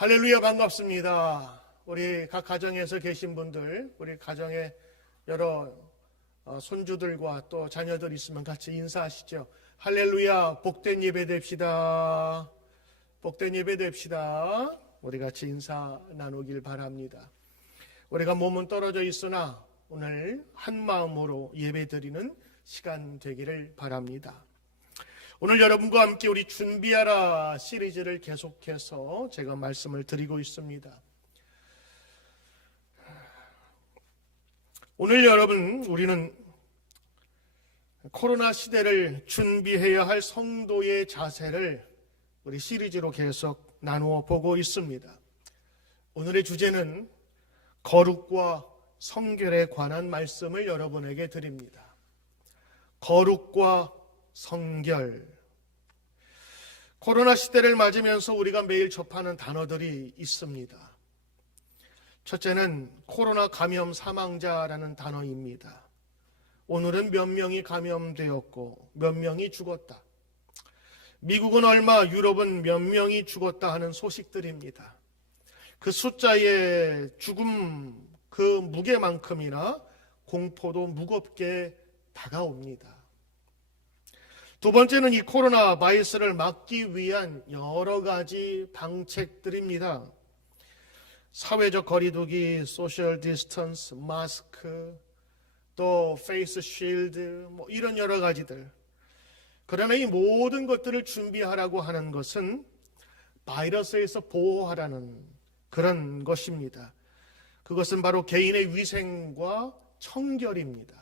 할렐루야, 반갑습니다. 우리 각 가정에서 계신 분들, 우리 가정에 여러 손주들과 또 자녀들 있으면 같이 인사하시죠. 할렐루야, 복된 예배 됩시다. 복된 예배 됩시다. 우리 같이 인사 나누길 바랍니다. 우리가 몸은 떨어져 있으나 오늘 한 마음으로 예배 드리는 시간 되기를 바랍니다. 오늘 여러분과 함께 우리 준비하라 시리즈를 계속해서 제가 말씀을 드리고 있습니다. 오늘 여러분, 우리는 코로나 시대를 준비해야 할 성도의 자세를 우리 시리즈로 계속 나누어 보고 있습니다. 오늘의 주제는 거룩과 성결에 관한 말씀을 여러분에게 드립니다. 거룩과 성결. 코로나 시대를 맞으면서 우리가 매일 접하는 단어들이 있습니다. 첫째는 코로나 감염 사망자라는 단어입니다. 오늘은 몇 명이 감염되었고 몇 명이 죽었다. 미국은 얼마, 유럽은 몇 명이 죽었다 하는 소식들입니다. 그 숫자의 죽음 그 무게만큼이나 공포도 무겁게 다가옵니다. 두 번째는 이 코로나 바이러스를 막기 위한 여러 가지 방책들입니다. 사회적 거리두기, 소셜 디스턴스, 마스크, 또 페이스 쉴드, 이런 여러 가지들. 그러나 이 모든 것들을 준비하라고 하는 것은 바이러스에서 보호하라는 그런 것입니다. 그것은 바로 개인의 위생과 청결입니다.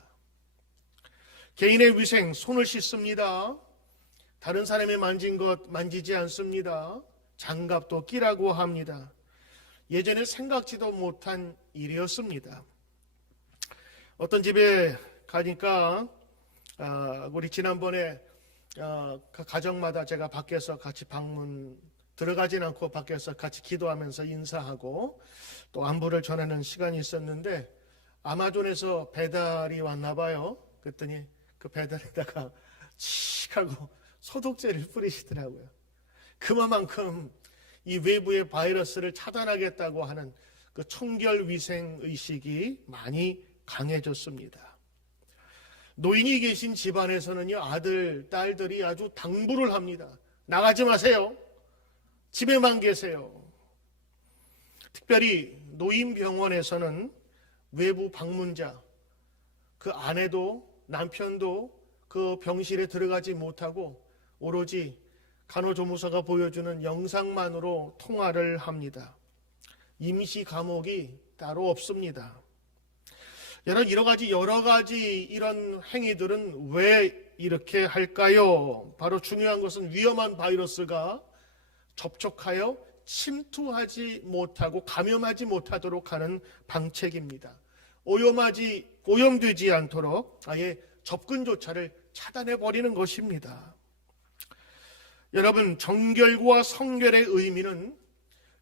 개인의 위생, 손을 씻습니다. 다른 사람이 만진 것 만지지 않습니다. 장갑도 끼라고 합니다. 예전에 생각지도 못한 일이었습니다. 어떤 집에 가니까 우리 지난번에 가정마다 제가 밖에서 같이 방문 들어가진 않고 밖에서 같이 기도하면서 인사하고 또 안부를 전하는 시간이 있었는데 아마존에서 배달이 왔나 봐요. 그랬더니 그 배달에다가 칙 하고 소독제를 뿌리시더라고요. 그만큼 이 외부의 바이러스를 차단하겠다고 하는 그 청결 위생 의식이 많이 강해졌습니다. 노인이 계신 집안에서는요, 아들, 딸들이 아주 당부를 합니다. 나가지 마세요. 집에만 계세요. 특별히 노인병원에서는 외부 방문자, 그 아내도 남편도 그 병실에 들어가지 못하고 오로지 간호조무사가 보여주는 영상만으로 통화를 합니다. 임시 감옥이 따로 없습니다. 여러 가지 이런 행위들은 왜 이렇게 할까요? 바로 중요한 것은 위험한 바이러스가 접촉하여 침투하지 못하고 감염하지 못하도록 하는 방책입니다. 오염되지 않도록 아예 접근조차를 차단해버리는 것입니다. 여러분, 정결과 성결의 의미는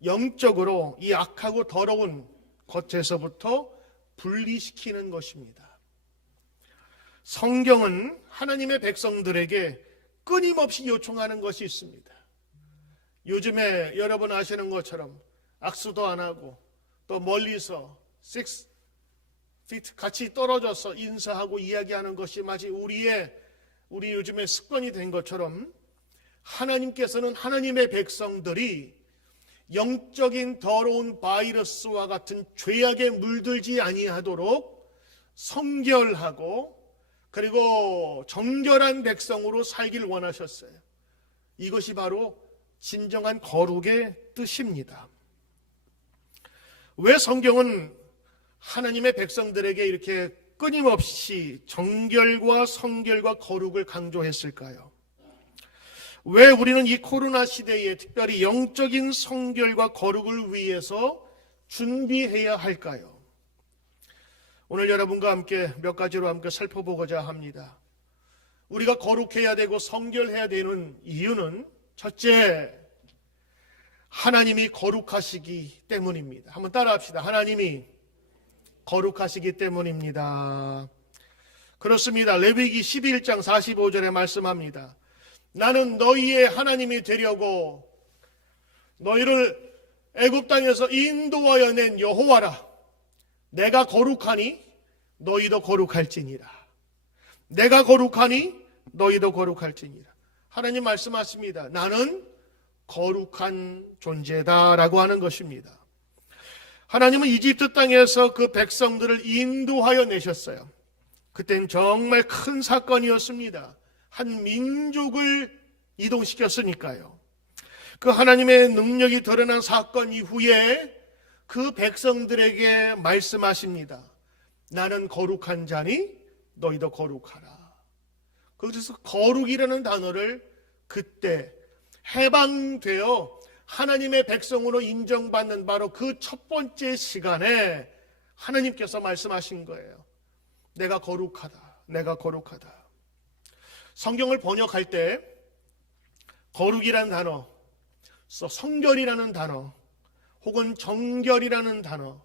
영적으로 이 악하고 더러운 것에서부터 분리시키는 것입니다. 성경은 하나님의 백성들에게 끊임없이 요청하는 것이 있습니다. 요즘에 여러분 아시는 것처럼 악수도 안 하고 또 멀리서 6feet 같이 떨어져서 인사하고 이야기하는 것이 마치 우리 요즘에 습관이 된 것처럼 하나님께서는 하나님의 백성들이 영적인 더러운 바이러스와 같은 죄악에 물들지 아니하도록 성결하고 그리고 정결한 백성으로 살길 원하셨어요. 이것이 바로 진정한 거룩의 뜻입니다. 왜 성경은 하나님의 백성들에게 이렇게 끊임없이 정결과 성결과 거룩을 강조했을까요? 왜 우리는 이 코로나 시대에 특별히 영적인 성결과 거룩을 위해서 준비해야 할까요? 오늘 여러분과 함께 몇 가지로 함께 살펴보고자 합니다. 우리가 거룩해야 되고 성결해야 되는 이유는 첫째, 하나님이 거룩하시기 때문입니다. 한번 따라합시다. 하나님이 거룩하시기 때문입니다. 그렇습니다. 레위기 11장 45절에 말씀합니다. 나는 너희의 하나님이 되려고 너희를 애굽 땅에서 인도하여 낸 여호와라. 내가 거룩하니 너희도 거룩할지니라. 내가 거룩하니 너희도 거룩할지니라. 하나님 말씀하십니다. 나는 거룩한 존재다라고 하는 것입니다. 하나님은 이집트 땅에서 그 백성들을 인도하여 내셨어요. 그땐 정말 큰 사건이었습니다. 한 민족을 이동시켰으니까요. 그 하나님의 능력이 드러난 사건 이후에 그 백성들에게 말씀하십니다. 나는 거룩한 자니 너희도 거룩하라. 그래서 거룩이라는 단어를 그때 해방되어 하나님의 백성으로 인정받는 바로 그 첫 번째 시간에 하나님께서 말씀하신 거예요. 내가 거룩하다. 내가 거룩하다. 성경을 번역할 때 거룩이라는 단어, 성결이라는 단어, 혹은 정결이라는 단어,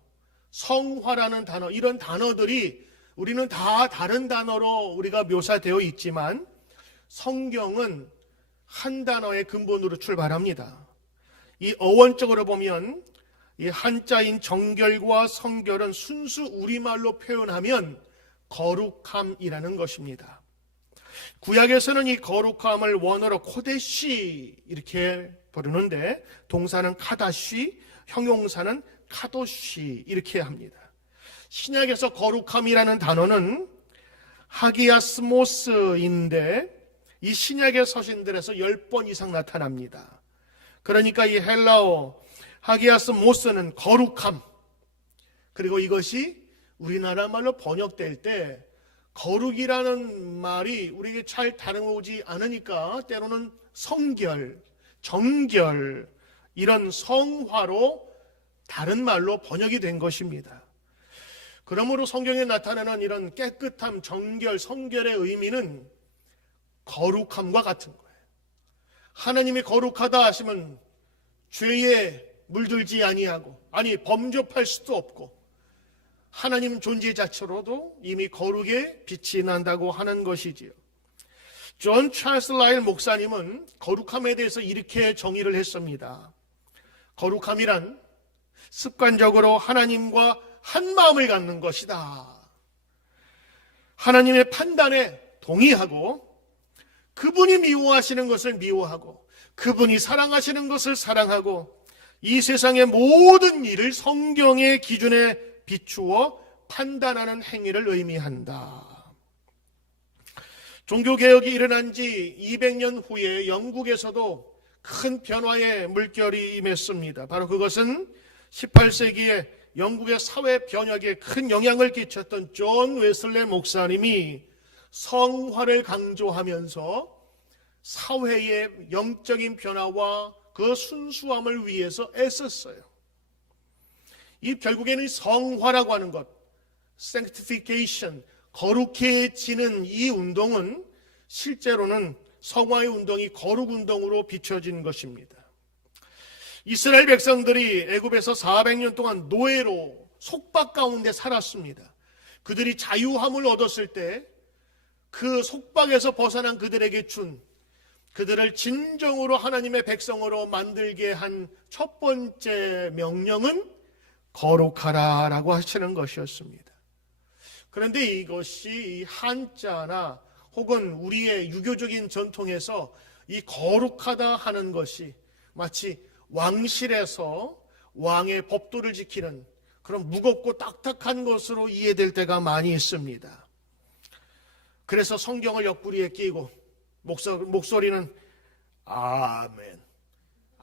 성화라는 단어, 이런 단어들이 우리는 다 다른 단어로 우리가 묘사되어 있지만 성경은 한 단어의 근본으로 출발합니다. 이 어원적으로 보면 이 한자인 정결과 성결은 순수 우리말로 표현하면 거룩함이라는 것입니다. 구약에서는 이 거룩함을 원어로 코데시 이렇게 부르는데 동사는 카다시, 형용사는 카도시 이렇게 합니다. 신약에서 거룩함이라는 단어는 하기아스모스인데 이 신약의 서신들에서 10번 이상 나타납니다. 그러니까 이 헬라어 하기아스모스는 거룩함, 그리고 이것이 우리나라 말로 번역될 때 거룩이라는 말이 우리에게 잘 다가오지 않으니까 때로는 성결, 정결 이런 성화로 다른 말로 번역이 된 것입니다. 그러므로 성경에 나타나는 이런 깨끗함, 정결, 성결의 의미는 거룩함과 같은 거예요. 하나님이 거룩하다 하시면 죄에 물들지 아니하고, 아니 범접할 수도 없고, 하나님 존재 자체로도 이미 거룩의 빛이 난다고 하는 것이지요. 존 찰스 라일 목사님은 거룩함에 대해서 이렇게 정의를 했습니다. 거룩함이란 습관적으로 하나님과 한 마음을 갖는 것이다. 하나님의 판단에 동의하고 그분이 미워하시는 것을 미워하고 그분이 사랑하시는 것을 사랑하고 이 세상의 모든 일을 성경의 기준에 비추어 판단하는 행위를 의미한다. 종교개혁이 일어난 지 200년 후에 영국에서도 큰 변화의 물결이 임했습니다. 바로 그것은 18세기에 영국의 사회 변혁에 큰 영향을 끼쳤던 존 웨슬레 목사님이 성화를 강조하면서 사회의 영적인 변화와 그 순수함을 위해서 애썼어요. 이 결국에는 성화라고 하는 것, sanctification, 거룩해지는 이 운동은 실제로는 성화의 운동이 거룩 운동으로 비춰진 것입니다. 이스라엘 백성들이 애굽에서 400년 동안 노예로 속박 가운데 살았습니다. 그들이 자유함을 얻었을 때 그 속박에서 벗어난 그들에게 준, 그들을 진정으로 하나님의 백성으로 만들게 한 첫 번째 명령은 거룩하라라고 하시는 것이었습니다. 그런데 이것이 한자나 혹은 우리의 유교적인 전통에서 이 거룩하다 하는 것이 마치 왕실에서 왕의 법도를 지키는 그런 무겁고 딱딱한 것으로 이해될 때가 많이 있습니다. 그래서 성경을 옆구리에 끼고 목소리는 아멘,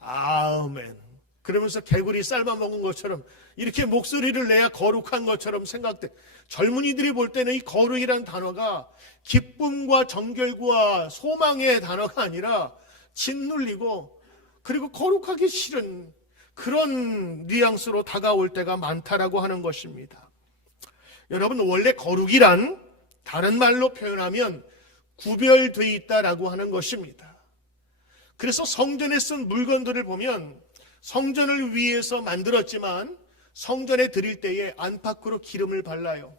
아멘 그러면서 개구리 삶아먹은 것처럼 이렇게 목소리를 내야 거룩한 것처럼 생각돼. 젊은이들이 볼 때는 이 거룩이라는 단어가 기쁨과 정결과 소망의 단어가 아니라 짓눌리고 그리고 거룩하기 싫은 그런 뉘앙스로 다가올 때가 많다라고 하는 것입니다. 여러분, 원래 거룩이란 다른 말로 표현하면 구별되어 있다라고 하는 것입니다. 그래서 성전에 쓴 물건들을 보면 성전을 위해서 만들었지만 성전에 드릴 때에 안팎으로 기름을 발라요.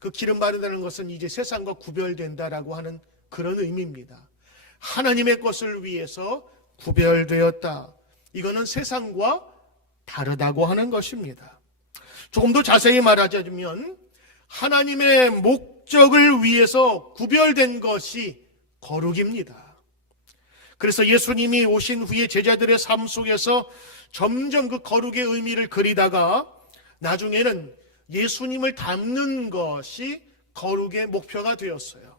그 기름 바른다는 것은 이제 세상과 구별된다라고 하는 그런 의미입니다. 하나님의 것을 위해서 구별되었다. 이거는 세상과 다르다고 하는 것입니다. 조금 더 자세히 말하자면 하나님의 목적을 위해서 구별된 것이 거룩입니다. 그래서 예수님이 오신 후에 제자들의 삶 속에서 점점 그 거룩의 의미를 그리다가 나중에는 예수님을 닮는 것이 거룩의 목표가 되었어요.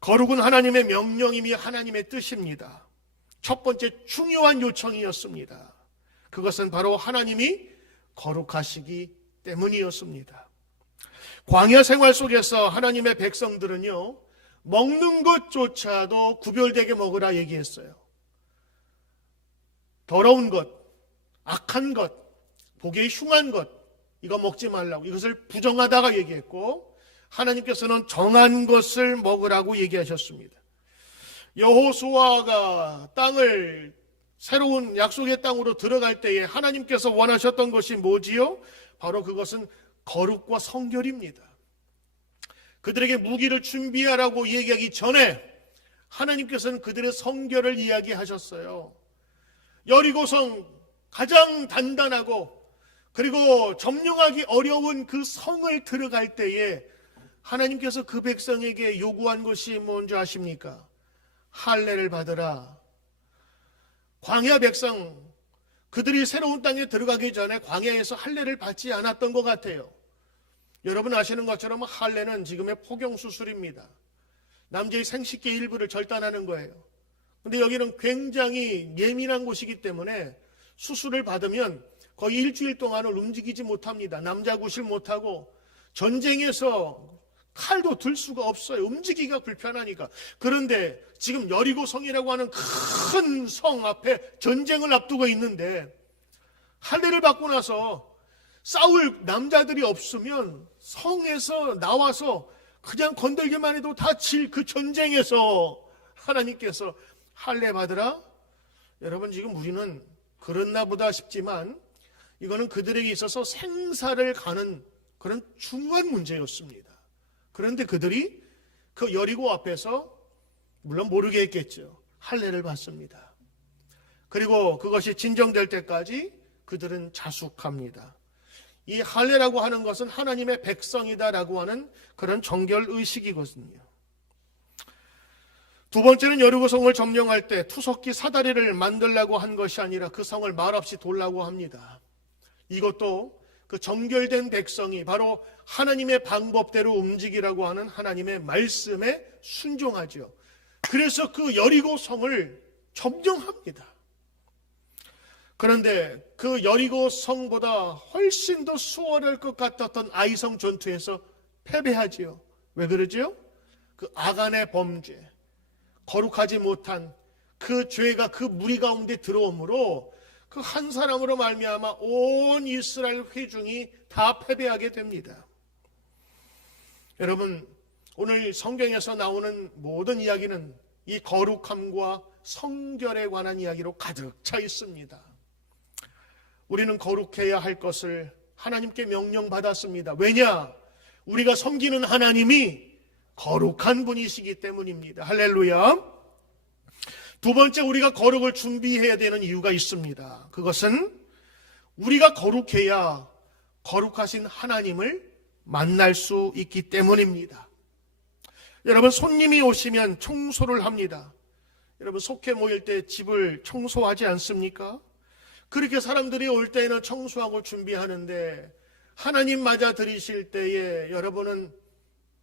거룩은 하나님의 명령이며 하나님의 뜻입니다. 첫 번째 중요한 요청이었습니다. 그것은 바로 하나님이 거룩하시기 때문이었습니다. 광야 생활 속에서 하나님의 백성들은요, 먹는 것조차도 구별되게 먹으라 얘기했어요. 더러운 것, 악한 것, 보기에 흉한 것, 이거 먹지 말라고, 이것을 부정하다가 얘기했고, 하나님께서는 정한 것을 먹으라고 얘기하셨습니다. 여호수아가 땅을 새로운 약속의 땅으로 들어갈 때에 하나님께서 원하셨던 것이 뭐지요? 바로 그것은 거룩과 성결입니다. 그들에게 무기를 준비하라고 얘기하기 전에 하나님께서는 그들의 성결을 이야기하셨어요. 여리고성, 가장 단단하고 그리고 점령하기 어려운 그 성을 들어갈 때에 하나님께서 그 백성에게 요구한 것이 뭔지 아십니까? 할례를 받으라. 광야 백성, 그들이 새로운 땅에 들어가기 전에 광야에서 할례를 받지 않았던 것 같아요. 여러분 아시는 것처럼 할례는 지금의 포경수술입니다. 남자의 생식기 일부를 절단하는 거예요. 근데 여기는 굉장히 예민한 곳이기 때문에 수술을 받으면 거의 일주일 동안을 움직이지 못합니다. 남자 구실 못하고 전쟁에서 칼도 들 수가 없어요. 움직이기가 불편하니까. 그런데 지금 여리고성이라고 하는 큰 성 앞에 전쟁을 앞두고 있는데 할례를 받고 나서 싸울 남자들이 없으면 성에서 나와서 그냥 건들기만 해도 다칠 그 전쟁에서 하나님께서 할례 받으라? 여러분 지금 우리는 그렇나 보다 싶지만 이거는 그들에게 있어서 생사를 가는 그런 중요한 문제였습니다. 그런데 그들이 그 여리고 앞에서 물론 모르게 했겠죠. 할례를 받습니다. 그리고 그것이 진정될 때까지 그들은 자숙합니다. 이 할례라고 하는 것은 하나님의 백성이다라고 하는 그런 정결의식이거든요. 두 번째는 여리고성을 점령할 때 투석기 사다리를 만들라고 한 것이 아니라 그 성을 말없이 돌라고 합니다. 이것도 그 정결된 백성이 바로 하나님의 방법대로 움직이라고 하는 하나님의 말씀에 순종하죠. 그래서 그 여리고성을 점령합니다. 그런데 그 여리고성보다 훨씬 더 수월할 것 같았던 아이성 전투에서 패배하지요. 왜 그러지요? 그 아간의 범죄, 거룩하지 못한 그 죄가 그 무리 가운데 들어오므로 그 한 사람으로 말미암아 온 이스라엘 회중이 다 패배하게 됩니다. 여러분, 오늘 성경에서 나오는 모든 이야기는 이 거룩함과 성결에 관한 이야기로 가득 차 있습니다. 우리는 거룩해야 할 것을 하나님께 명령받았습니다. 왜냐? 우리가 섬기는 하나님이 거룩한 분이시기 때문입니다. 할렐루야. 두 번째, 우리가 거룩을 준비해야 되는 이유가 있습니다. 그것은 우리가 거룩해야 거룩하신 하나님을 만날 수 있기 때문입니다. 여러분, 손님이 오시면 청소를 합니다. 여러분, 속회 모일 때 집을 청소하지 않습니까? 그렇게 사람들이 올 때에는 청소하고 준비하는데 하나님 맞아 들이실 때에 여러분은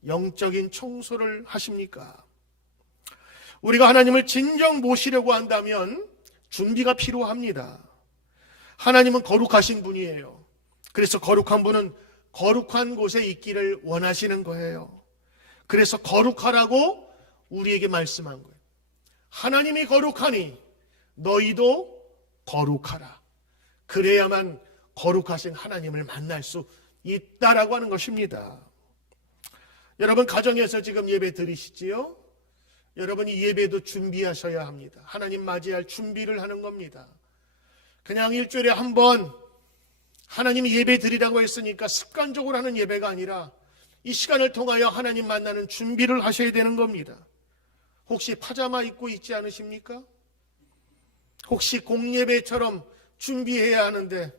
영적인 청소를 하십니까? 우리가 하나님을 진정 모시려고 한다면 준비가 필요합니다. 하나님은 거룩하신 분이에요. 그래서 거룩한 분은 거룩한 곳에 있기를 원하시는 거예요. 그래서 거룩하라고 우리에게 말씀한 거예요. 하나님이 거룩하니 너희도 거룩하라. 그래야만 거룩하신 하나님을 만날 수 있다라고 하는 것입니다. 여러분, 가정에서 지금 예배 드리시지요? 여러분이 예배도 준비하셔야 합니다. 하나님 맞이할 준비를 하는 겁니다. 그냥 일주일에 한 번 하나님이 예배 드리라고 했으니까 습관적으로 하는 예배가 아니라 이 시간을 통하여 하나님 만나는 준비를 하셔야 되는 겁니다. 혹시 파자마 입고 있지 않으십니까? 혹시 공예배처럼 준비해야 하는데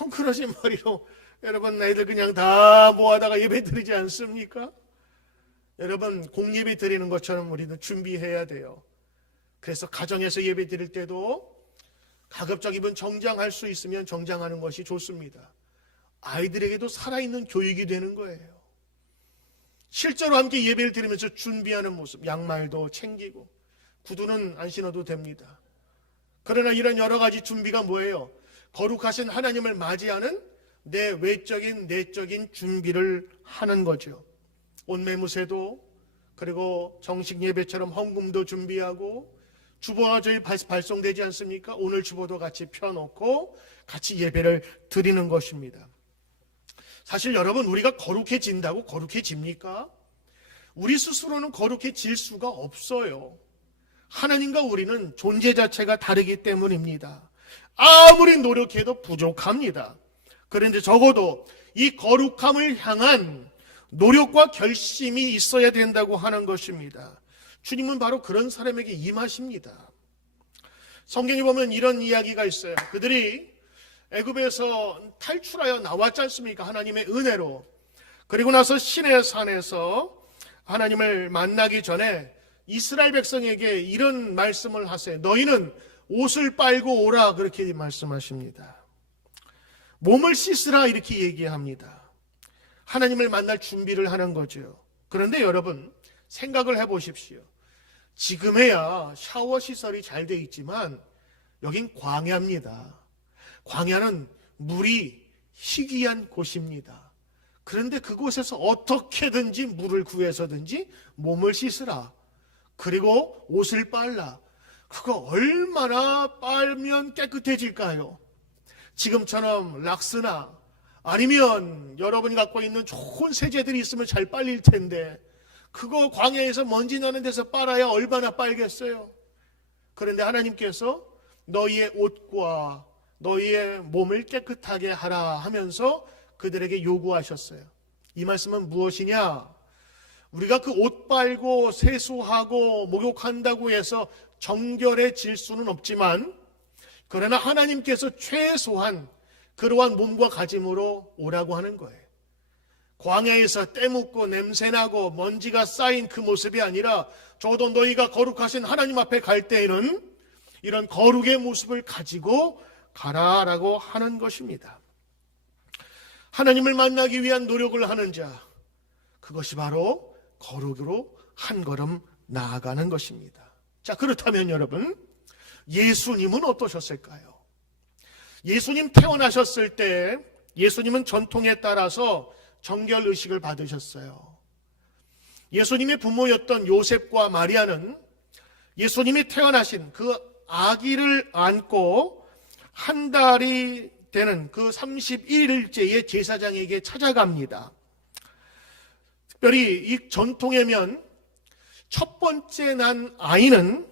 헝클어진 머리로 여러분 애들 그냥 다 모아다가 예배 드리지 않습니까? 여러분 공예배 드리는 것처럼 우리는 준비해야 돼요. 그래서 가정에서 예배 드릴 때도 가급적이면 정장할 수 있으면 정장하는 것이 좋습니다. 아이들에게도 살아있는 교육이 되는 거예요. 실제로 함께 예배를 드리면서 준비하는 모습, 양말도 챙기고 구두는 안 신어도 됩니다. 그러나 이런 여러 가지 준비가 뭐예요? 거룩하신 하나님을 맞이하는 내 외적인 내적인 준비를 하는 거죠. 옷매무새도, 그리고 정식 예배처럼 헌금도 준비하고, 주보가 저희 발송되지 않습니까? 오늘 주보도 같이 펴놓고 같이 예배를 드리는 것입니다. 사실 여러분, 우리가 거룩해진다고 거룩해집니까? 우리 스스로는 거룩해질 수가 없어요. 하나님과 우리는 존재 자체가 다르기 때문입니다. 아무리 노력해도 부족합니다. 그런데 적어도 이 거룩함을 향한 노력과 결심이 있어야 된다고 하는 것입니다. 주님은 바로 그런 사람에게 임하십니다. 성경에 보면 이런 이야기가 있어요. 그들이 애굽에서 탈출하여 나왔지 않습니까? 하나님의 은혜로. 그리고 나서 시내 산에서 하나님을 만나기 전에 이스라엘 백성에게 이런 말씀을 하세요. 너희는 옷을 빨고 오라, 그렇게 말씀하십니다. 몸을 씻으라, 이렇게 얘기합니다. 하나님을 만날 준비를 하는 거죠. 그런데 여러분 생각을 해보십시오. 지금에야 샤워 시설이 잘 돼 있지만 여긴 광야입니다. 광야는 물이 희귀한 곳입니다. 그런데 그곳에서 어떻게든지 물을 구해서든지 몸을 씻으라, 그리고 옷을 빨라. 그거 얼마나 빨면 깨끗해질까요? 지금처럼 락스나 아니면 여러분이 갖고 있는 좋은 세제들이 있으면 잘 빨릴 텐데, 그거 광야에서 먼지 나는 데서 빨아야 얼마나 빨겠어요? 그런데 하나님께서 너희의 옷과 너희의 몸을 깨끗하게 하라 하면서 그들에게 요구하셨어요. 이 말씀은 무엇이냐? 우리가 그 옷 빨고 세수하고 목욕한다고 해서 정결해질 수는 없지만, 그러나 하나님께서 최소한 그러한 몸과 가짐으로 오라고 하는 거예요. 광야에서 때묻고 냄새나고 먼지가 쌓인 그 모습이 아니라, 적어도 너희가 거룩하신 하나님 앞에 갈 때에는 이런 거룩의 모습을 가지고 가라라고 하는 것입니다. 하나님을 만나기 위한 노력을 하는 자, 그것이 바로 거룩으로 한 걸음 나아가는 것입니다. 자, 그렇다면 여러분, 예수님은 어떠셨을까요? 예수님 태어나셨을 때 예수님은 전통에 따라서 정결의식을 받으셨어요. 예수님의 부모였던 요셉과 마리아는 예수님이 태어나신 그 아기를 안고 한 달이 되는 그 31일째에 제사장에게 찾아갑니다. 특별히 이 전통에면 첫 번째 난 아이는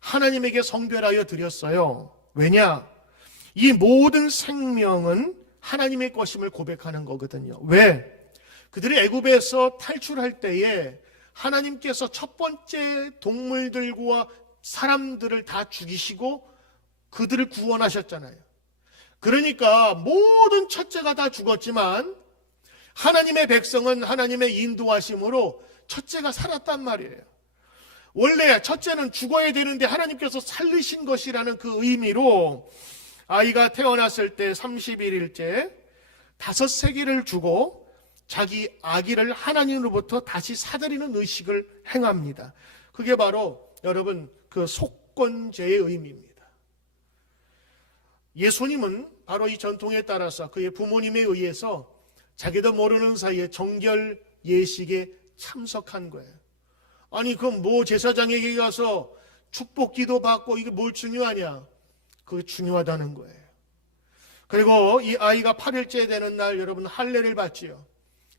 하나님에게 성별하여 드렸어요. 왜냐? 이 모든 생명은 하나님의 것임을 고백하는 거거든요. 왜? 그들이 애굽에서 탈출할 때에 하나님께서 첫 번째 동물들과 사람들을 다 죽이시고 그들을 구원하셨잖아요. 그러니까 모든 첫째가 다 죽었지만 하나님의 백성은 하나님의 인도하심으로 첫째가 살았단 말이에요. 원래 첫째는 죽어야 되는데 하나님께서 살리신 것이라는 그 의미로 아이가 태어났을 때 31일째 5세기를 주고 자기 아기를 하나님으로부터 다시 사들이는 의식을 행합니다. 그게 바로 여러분 그 속건제의 의미입니다. 예수님은 바로 이 전통에 따라서 그의 부모님에 의해서 자기도 모르는 사이에 정결 예식에 참석한 거예요. 아니 그럼 뭐 제사장에게 가서 축복기도 받고 이게 뭘 중요하냐? 그게 중요하다는 거예요. 그리고 이 아이가 8일째 되는 날 여러분 할례를 받지요.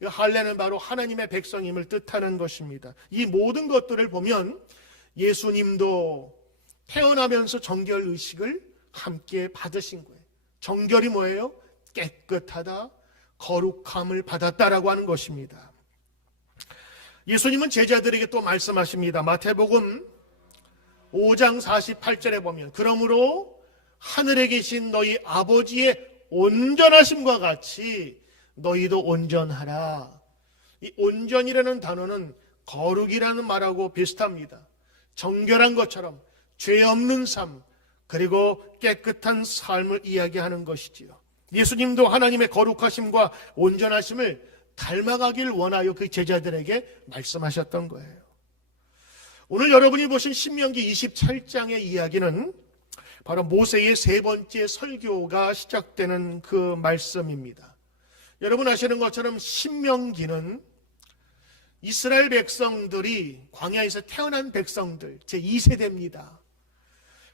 이 할례는 바로 하나님의 백성임을 뜻하는 것입니다. 이 모든 것들을 보면 예수님도 태어나면서 정결 의식을 함께 받으신 거예요. 정결이 뭐예요? 깨끗하다, 거룩함을 받았다라고 하는 것입니다. 예수님은 제자들에게 또 말씀하십니다. 마태복음 5장 48절에 보면 그러므로 하늘에 계신 너희 아버지의 온전하심과 같이 너희도 온전하라. 이 온전이라는 단어는 거룩이라는 말하고 비슷합니다. 정결한 것처럼 죄 없는 삶, 그리고 깨끗한 삶을 이야기하는 것이지요. 예수님도 하나님의 거룩하심과 온전하심을 닮아가길 원하여 그 제자들에게 말씀하셨던 거예요. 오늘 여러분이 보신 신명기 27장의 이야기는 바로 모세의 세 번째 설교가 시작되는 그 말씀입니다. 여러분 아시는 것처럼 신명기는 이스라엘 백성들이 광야에서 태어난 백성들 제2세대입니다.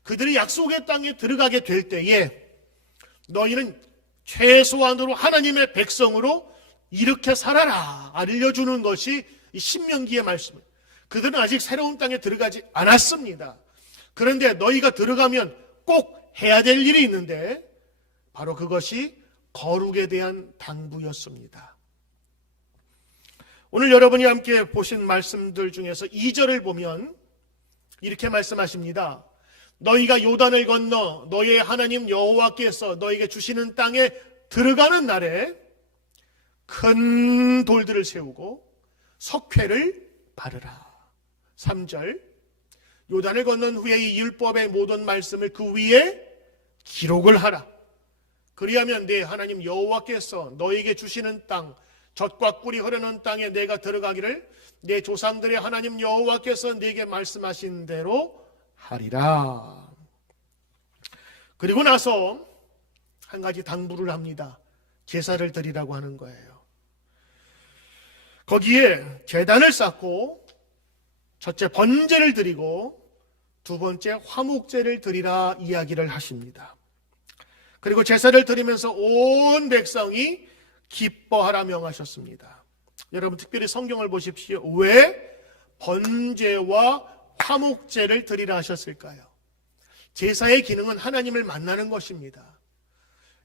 그들이 약속의 땅에 들어가게 될 때에 너희는 최소한으로 하나님의 백성으로 이렇게 살아라 알려주는 것이 이 신명기의 말씀입니다. 그들은 아직 새로운 땅에 들어가지 않았습니다. 그런데 너희가 들어가면 꼭 해야 될 일이 있는데 바로 그것이 거룩에 대한 당부였습니다. 오늘 여러분이 함께 보신 말씀들 중에서 2절을 보면 이렇게 말씀하십니다. 너희가 요단을 건너 너희의 하나님 여호와께서 너희에게 주시는 땅에 들어가는 날에 큰 돌들을 세우고 석회를 바르라. 3절 요단을 건넌 후에 이 율법의 모든 말씀을 그 위에 기록을 하라. 그리하면 네 하나님 여호와께서 너희에게 주시는 땅 젖과 꿀이 흐르는 땅에 내가 들어가기를 내 조상들의 하나님 여호와께서 네게 말씀하신 대로 하리라. 그리고 나서 한 가지 당부를 합니다. 제사를 드리라고 하는 거예요. 거기에 제단을 쌓고 첫째 번제를 드리고 두 번째 화목제를 드리라 이야기를 하십니다. 그리고 제사를 드리면서 온 백성이 기뻐하라 명하셨습니다. 여러분 특별히 성경을 보십시오. 왜 번제와 화목제를 드리라 하셨을까요? 제사의 기능은 하나님을 만나는 것입니다.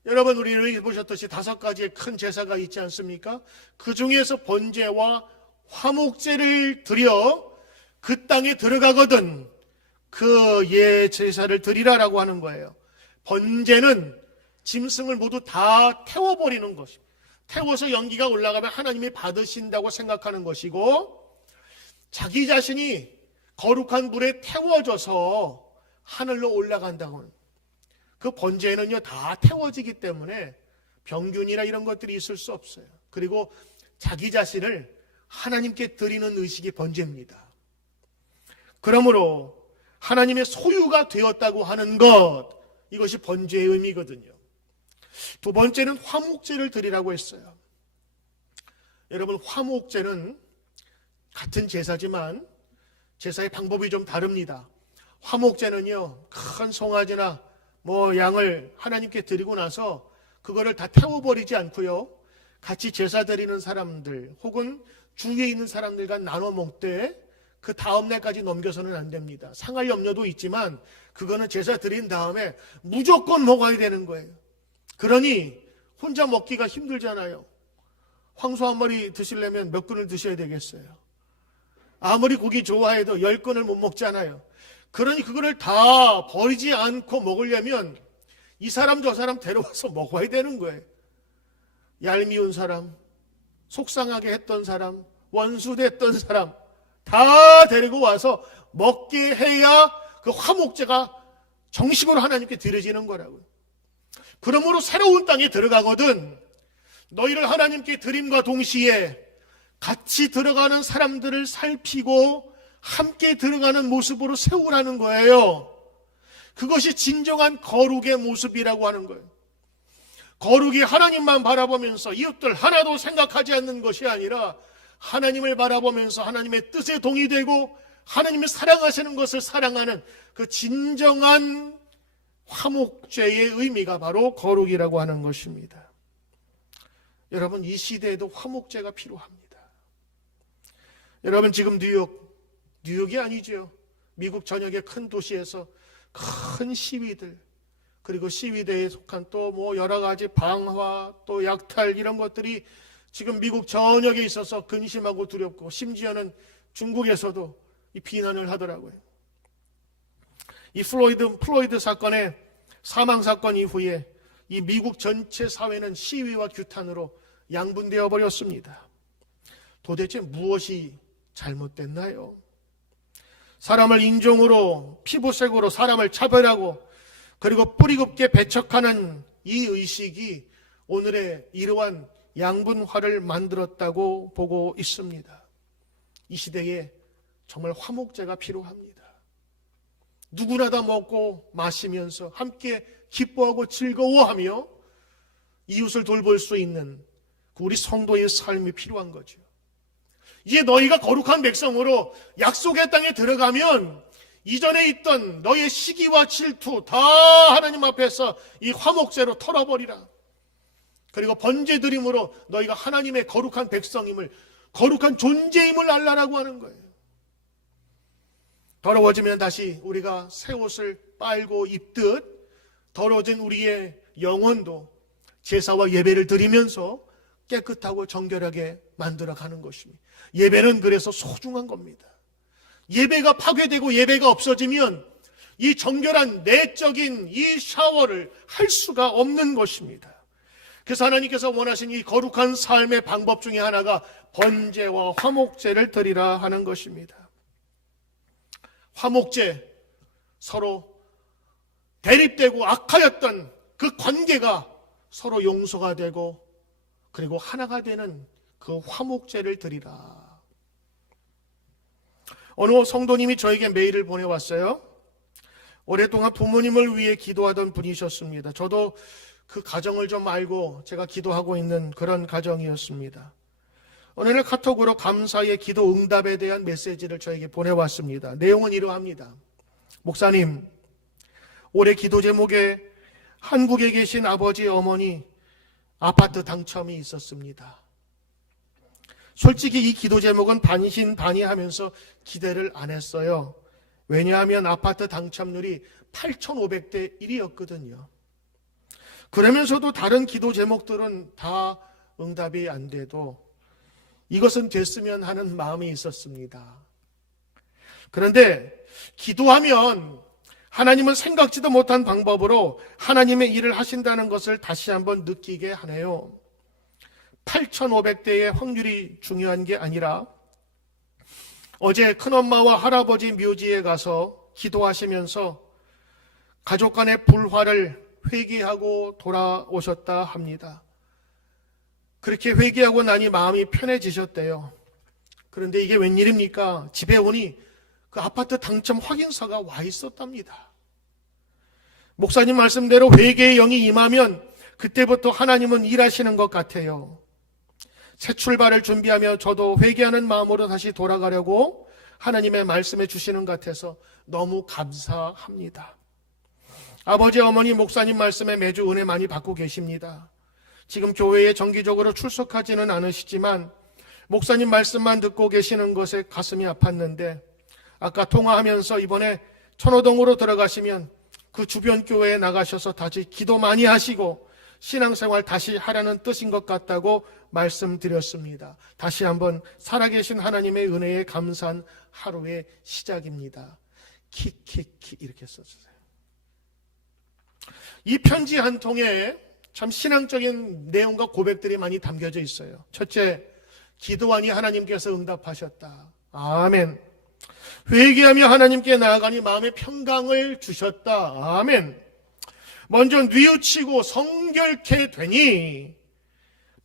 여러분 우리 보셨듯이 5가지의 큰 제사가 있지 않습니까? 그 중에서 번제와 화목제를 드려 그 땅에 들어가거든 그 예 제사를 드리라라고 하는 거예요. 번제는 짐승을 모두 다 태워버리는 것입니다. 태워서 연기가 올라가면 하나님이 받으신다고 생각하는 것이고, 자기 자신이 거룩한 불에 태워져서 하늘로 올라간다고는, 그 번제는요 다 태워지기 때문에 병균이나 이런 것들이 있을 수 없어요. 그리고 자기 자신을 하나님께 드리는 의식이 번제입니다. 그러므로 하나님의 소유가 되었다고 하는 것, 이것이 번제의 의미거든요. 두 번째는 화목제를 드리라고 했어요. 여러분 화목제는 같은 제사지만 제사의 방법이 좀 다릅니다. 화목제는요 큰 송아지나 양을 하나님께 드리고 나서 그거를 다 태워버리지 않고요, 같이 제사 드리는 사람들 혹은 주위에 있는 사람들과 나눠 먹되 그 다음 날까지 넘겨서는 안 됩니다. 상할 염려도 있지만 그거는 제사 드린 다음에 무조건 먹어야 되는 거예요. 그러니 혼자 먹기가 힘들잖아요. 황소 한 마리 드시려면 몇 근을 드셔야 되겠어요? 아무리 고기 좋아해도 10근을 못 먹잖아요. 그러니 그거를 다 버리지 않고 먹으려면 이 사람 저 사람 데려와서 먹어야 되는 거예요. 얄미운 사람, 속상하게 했던 사람, 원수됐던 사람 다 데리고 와서 먹게 해야 그 화목제가 정식으로 하나님께 드려지는 거라고요. 그러므로 새로운 땅에 들어가거든 너희를 하나님께 드림과 동시에 같이 들어가는 사람들을 살피고 함께 들어가는 모습으로 세우라는 거예요. 그것이 진정한 거룩의 모습이라고 하는 거예요. 거룩이 하나님만 바라보면서 이웃들 하나도 생각하지 않는 것이 아니라 하나님을 바라보면서 하나님의 뜻에 동의되고 하나님이 사랑하시는 것을 사랑하는 그 진정한 화목제의 의미가 바로 거룩이라고 하는 것입니다. 여러분 이 시대에도 화목제가 필요합니다. 여러분 지금 뉴욕이 아니죠. 미국 전역의 큰 도시에서 큰 시위들, 그리고 시위대에 속한 또 여러 가지 방화 또 약탈 이런 것들이 지금 미국 전역에 있어서 근심하고 두렵고 심지어는 중국에서도 이 비난을 하더라고요. 이 플로이드 사건에 사망사건 이후에 이 미국 전체 사회는 시위와 규탄으로 양분되어 버렸습니다. 도대체 무엇이 잘못됐나요? 사람을 인종으로, 피부색으로 사람을 차별하고 그리고 뿌리 깊게 배척하는 이 의식이 오늘의 이러한 양분화를 만들었다고 보고 있습니다. 이 시대에 정말 화목제가 필요합니다. 누구나 다 먹고 마시면서 함께 기뻐하고 즐거워하며 이웃을 돌볼 수 있는 우리 성도의 삶이 필요한 거죠. 이제 너희가 거룩한 백성으로 약속의 땅에 들어가면 이전에 있던 너의 시기와 질투 다 하나님 앞에서 이 화목제로 털어버리라. 그리고 번제드림으로 너희가 하나님의 거룩한 백성임을, 거룩한 존재임을 알라라고 하는 거예요. 더러워지면 다시 우리가 새 옷을 빨고 입듯 더러워진 우리의 영혼도 제사와 예배를 드리면서 깨끗하고 정결하게 만들어가는 것입니다. 예배는 그래서 소중한 겁니다. 예배가 파괴되고 예배가 없어지면 이 정결한 내적인 이 샤워를 할 수가 없는 것입니다. 그래서 하나님께서 원하신 이 거룩한 삶의 방법 중에 하나가 번제와 화목제를 드리라 하는 것입니다. 화목제, 서로 대립되고 악하였던 그 관계가 서로 용서가 되고 그리고 하나가 되는 그 화목제를 드리라. 어느 성도님이 저에게 메일을 보내왔어요. 오랫동안 부모님을 위해 기도하던 분이셨습니다. 저도 그 가정을 좀 알고 제가 기도하고 있는 그런 가정이었습니다. 어느 날 카톡으로 감사의 기도 응답에 대한 메시지를 저에게 보내왔습니다. 내용은 이러합니다. 목사님, 올해 기도 제목에 한국에 계신 아버지, 어머니 아파트 당첨이 있었습니다. 솔직히 이 기도 제목은 반신반의하면서 기대를 안 했어요. 왜냐하면 아파트 당첨률이 8,500대 1이었거든요. 그러면서도 다른 기도 제목들은 다 응답이 안 돼도 이것은 됐으면 하는 마음이 있었습니다. 그런데 기도하면 하나님은 생각지도 못한 방법으로 하나님의 일을 하신다는 것을 다시 한번 느끼게 하네요. 8,500대의 확률이 중요한 게 아니라 어제 큰엄마와 할아버지 묘지에 가서 기도하시면서 가족 간의 불화를 회개하고 돌아오셨다 합니다. 그렇게 회개하고 나니 마음이 편해지셨대요. 그런데 이게 웬일입니까? 집에 오니 그 아파트 당첨 확인서가 와 있었답니다. 목사님 말씀대로 회개의 영이 임하면 그때부터 하나님은 일하시는 것 같아요. 새 출발을 준비하며 저도 회개하는 마음으로 다시 돌아가려고 하나님의 말씀해 주시는 것 같아서 너무 감사합니다. 아버지, 어머니, 목사님 말씀에 매주 은혜 많이 받고 계십니다. 지금 교회에 정기적으로 출석하지는 않으시지만 목사님 말씀만 듣고 계시는 것에 가슴이 아팠는데 아까 통화하면서 이번에 천호동으로 들어가시면 그 주변 교회에 나가셔서 다시 기도 많이 하시고 신앙생활 다시 하라는 뜻인 것 같다고 말씀드렸습니다. 다시 한번 살아계신 하나님의 은혜에 감사한 하루의 시작입니다. 키키키 이렇게 써주세요. 이 편지 한 통에 참 신앙적인 내용과 고백들이 많이 담겨져 있어요. 첫째, 기도하니 하나님께서 응답하셨다. 아멘. 회개하며 하나님께 나아가니 마음의 평강을 주셨다. 아멘. 먼저 뉘우치고 성결케 되니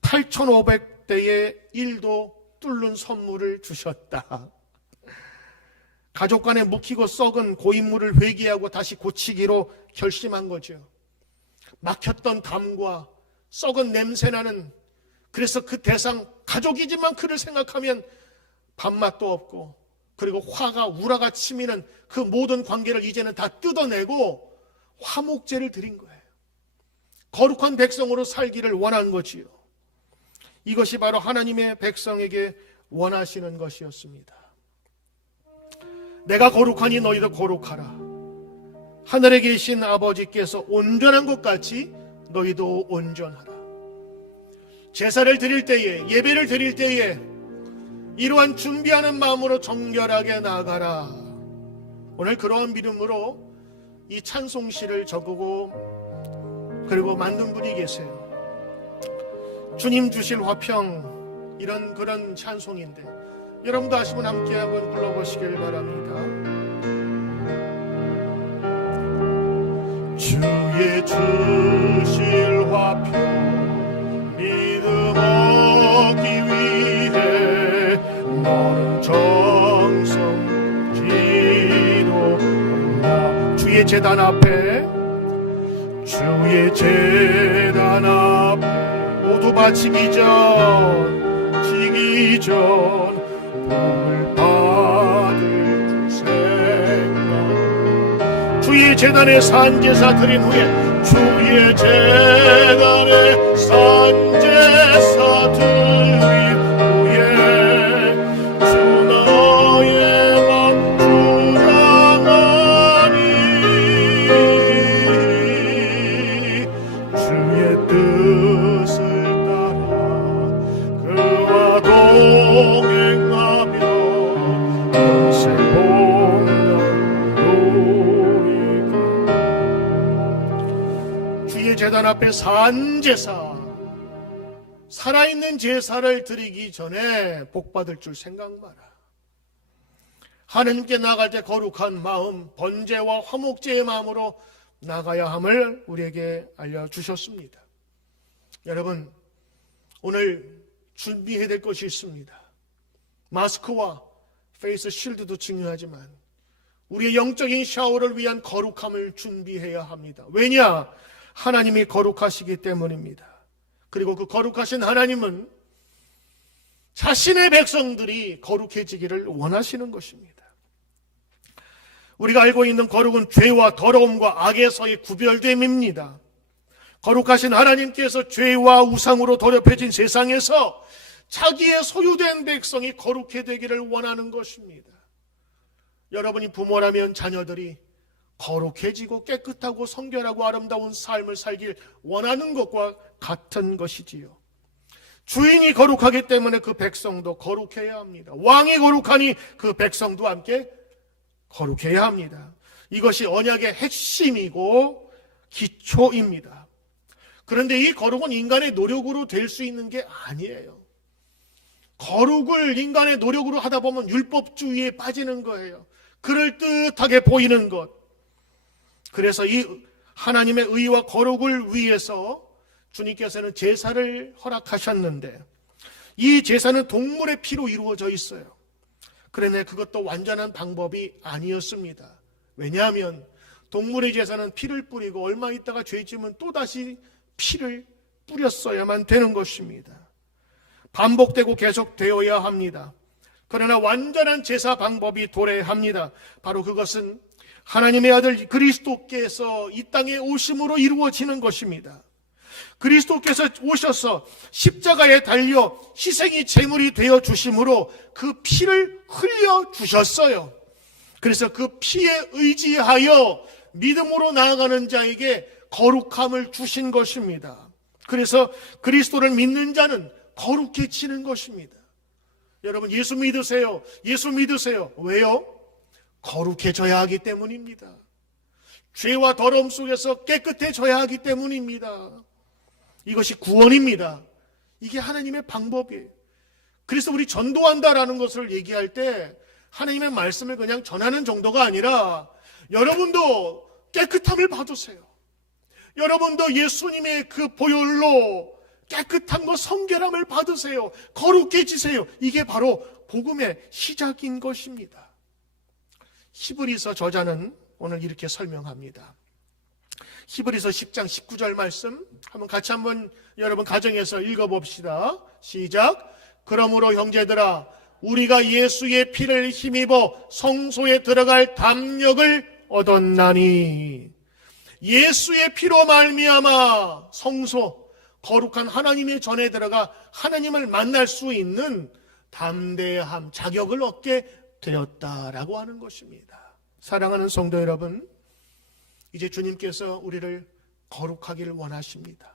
8,500대의 1도 뚫는 선물을 주셨다. 가족 간에 묵히고 썩은 고인물을 회개하고 다시 고치기로 결심한 거죠. 막혔던 담과 썩은 냄새나는, 그래서 그 대상 가족이지만 그를 생각하면 밥맛도 없고 그리고 화가 우라가 치미는 그 모든 관계를 이제는 다 뜯어내고 화목제를 드린 거예요. 거룩한 백성으로 살기를 원한 거지요. 이것이 바로 하나님의 백성에게 원하시는 것이었습니다. 내가 거룩하니 너희도 거룩하라. 하늘에 계신 아버지께서 온전한 것 같이 너희도 온전하라. 제사를 드릴 때에, 예배를 드릴 때에 이러한 준비하는 마음으로 정결하게 나아가라. 오늘 그러한 믿음으로 이 찬송시를 적고 그리고 만든 분이 계세요. 주님 주실 화평, 이런 그런 찬송인데 여러분도 아시면 함께 한번 불러보시길 바랍니다. 주의 주실 화평 믿음 얻기 위해 너는 정성지로 주의 제단 앞에 모두 바치기 전 복을 받을 주 생각 주의 제단에 산제사 드린 후에 주의 제단에 산제사 드린 후에 주 너의 맘 주장하니 주의 뜻을 따라 그와 동행하며 영생 주의 제단 앞에 산제사, 살아있는 제사를 드리기 전에 복받을 줄 생각 마라. 하나님께 나갈 때 거룩한 마음, 번제와 화목제의 마음으로 나가야 함을 우리에게 알려주셨습니다. 여러분, 오늘 준비해야 될 것이 있습니다. 마스크와 페이스 실드도 중요하지만 우리의 영적인 샤워를 위한 거룩함을 준비해야 합니다. 왜냐? 하나님이 거룩하시기 때문입니다. 그리고 그 거룩하신 하나님은 자신의 백성들이 거룩해지기를 원하시는 것입니다. 우리가 알고 있는 거룩은 죄와 더러움과 악에서의 구별됨입니다. 거룩하신 하나님께서 죄와 우상으로 더럽혀진 세상에서 자기의 소유된 백성이 거룩해 되기를 원하는 것입니다. 여러분이 부모라면 자녀들이 거룩해지고 깨끗하고 성결하고 아름다운 삶을 살길 원하는 것과 같은 것이지요. 주인이 거룩하기 때문에 그 백성도 거룩해야 합니다. 왕이 거룩하니 그 백성도 함께 거룩해야 합니다. 이것이 언약의 핵심이고 기초입니다. 그런데 이 거룩은 인간의 노력으로 될 수 있는 게 아니에요. 거룩을 인간의 노력으로 하다 보면 율법주의에 빠지는 거예요. 그럴듯하게 보이는 것. 그래서 이 하나님의 의와 거룩을 위해서 주님께서는 제사를 허락하셨는데 이 제사는 동물의 피로 이루어져 있어요. 그런데 그것도 완전한 방법이 아니었습니다. 왜냐하면 동물의 제사는 피를 뿌리고 얼마 있다가 죄지으면 또다시 피를 뿌렸어야만 되는 것입니다. 반복되고 계속되어야 합니다. 그러나 완전한 제사 방법이 도래합니다. 바로 그것은 하나님의 아들 그리스도께서 이 땅에 오심으로 이루어지는 것입니다. 그리스도께서 오셔서 십자가에 달려 희생이 제물이 되어 주심으로 그 피를 흘려 주셨어요. 그래서 그 피에 의지하여 믿음으로 나아가는 자에게 거룩함을 주신 것입니다. 그래서 그리스도를 믿는 자는 거룩해지는 것입니다. 여러분, 예수 믿으세요. 예수 믿으세요. 왜요? 거룩해져야 하기 때문입니다. 죄와 더러움 속에서 깨끗해져야 하기 때문입니다. 이것이 구원입니다. 이게 하나님의 방법이에요. 그래서 우리 전도한다라는 것을 얘기할 때 하나님의 말씀을 그냥 전하는 정도가 아니라 여러분도 깨끗함을 받으세요. 여러분도 예수님의 그 보혈로 깨끗함과 성결함을 받으세요. 거룩해지세요. 이게 바로 복음의 시작인 것입니다. 히브리서 저자는 오늘 이렇게 설명합니다. 히브리서 10장 19절 말씀 한번 여러분 가정에서 읽어봅시다. 시작. 그러므로 형제들아 우리가 예수의 피를 힘입어 성소에 들어갈 담력을 얻었나니 예수의 피로 말미암아 성소 거룩한 하나님의 전에 들어가 하나님을 만날 수 있는 담대함, 자격을 얻게 되었다라고 하는 것입니다. 사랑하는 성도 여러분, 이제 주님께서 우리를 거룩하기를 원하십니다.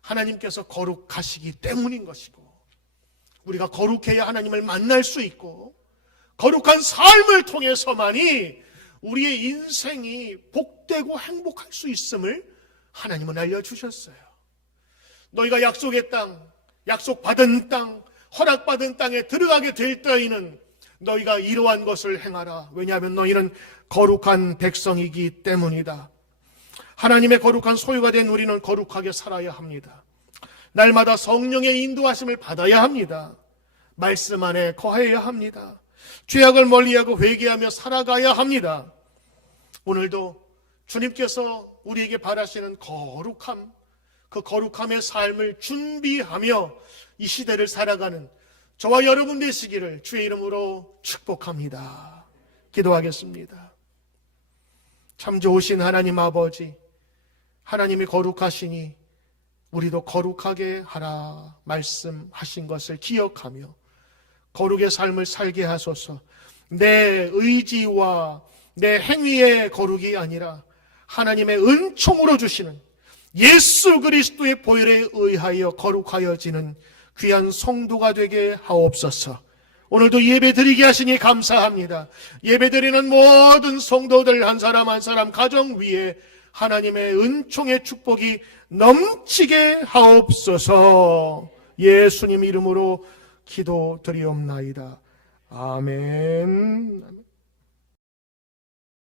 하나님께서 거룩하시기 때문인 것이고 우리가 거룩해야 하나님을 만날 수 있고 거룩한 삶을 통해서만이 우리의 인생이 복되고 행복할 수 있음을 하나님은 알려주셨어요. 너희가 약속의 땅, 약속받은 땅, 허락받은 땅에 들어가게 될 때에는 너희가 이러한 것을 행하라. 왜냐하면 너희는 거룩한 백성이기 때문이다. 하나님의 거룩한 소유가 된 우리는 거룩하게 살아야 합니다. 날마다 성령의 인도하심을 받아야 합니다. 말씀 안에 거해야 합니다. 죄악을 멀리하고 회개하며 살아가야 합니다. 오늘도 주님께서 우리에게 바라시는 거룩함, 그 거룩함의 삶을 준비하며 이 시대를 살아가는 저와 여러분 되시기를 주의 이름으로 축복합니다. 기도하겠습니다. 참 좋으신 하나님 아버지, 하나님이 거룩하시니 우리도 거룩하게 하라 말씀하신 것을 기억하며 거룩의 삶을 살게 하소서. 내 의지와 내 행위의 거룩이 아니라 하나님의 은총으로 주시는 예수 그리스도의 보혈에 의하여 거룩하여지는 귀한 성도가 되게 하옵소서. 오늘도 예배 드리게 하시니 감사합니다. 예배 드리는 모든 성도들 한 사람 한 사람 가정 위에 하나님의 은총의 축복이 넘치게 하옵소서. 예수님 이름으로 기도드리옵나이다. 아멘.